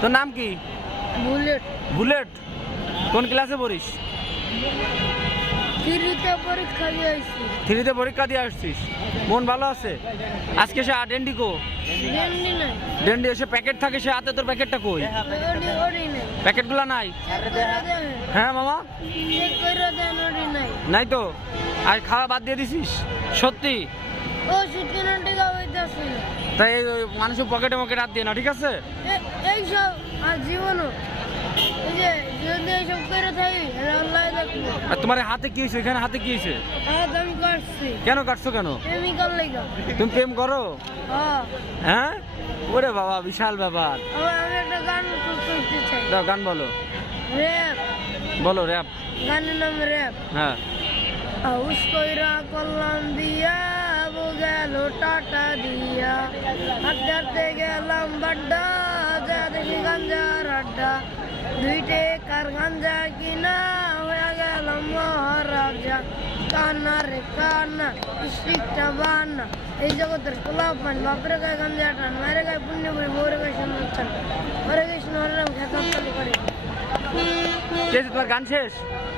তোর নাম কি? বুলেট। বুলেট। কোন ক্লাসে পড়িস? থ্রিতে পরীক্ষা দিয়ে আসছি। থ্রিতে পরীক্ষা দিয়ে আসছিস। মন ভালো আছে? আজকে সে ডেন্ডি কো? ডেন্ডি নাই। ডেন্ডি এসে প্যাকেট থাকে, সে হাতে তোর প্যাকেটটা কই? ওডি নাই। প্যাকেটগুলো নাই? হ্যাঁ মামা, চেক করে দেন, ওডি নাই। নাই তো। আর খাওয়া বাদ দিয়ে দিছিস? সত্যি? ও সুতিনা টিকা হইতাছে না। তাই ওই মানুষের পকেটে মকেটে হাত দিয়ে না, ঠিক আছে? এইসব আর জীবনও এই যে যদি এইসব করে থাকি আল্লাহ দেখবো। আর তোমার হাতে কি হয়েছে? এখানে হাতে কি হয়েছে? হাত আমি কাটছি। কেন কাটছো কেন? কেমিক্যাল লেগা। তুমি প্রেম করো? হ্যাঁ। হ্যাঁ, ওরে বাবা, বিশাল ব্যাপার। আমি একটা গান করতে চাই। দাও, গান বলো। র্যাপ। বলো র্যাপ। গানের নাম র্যাপ। হ্যাঁ। হাউস কইরা করলাম বিয়া, বউ গেল টাটা দিয়া, হাঁটতে হাঁটতে গেলাম বাড্ডা, যা দেখি গাঞ্জার আড্ডা, দুইটে কার গাঞ্জা কিনা হয়ে গেলাম মহারাজা, কান্না রে কান্না স্ট্রিকটা বান্না, এই জগতের গোলাপ পান, বাপরে গায়ে গাঞ্জা টান, মায়ের গায়ে পুণ্য করে বউরে গায়ে সুন্দর চান, হরে কৃষ্ণ হরে রাম খেতাম করে। কে তোমার গান শেষ?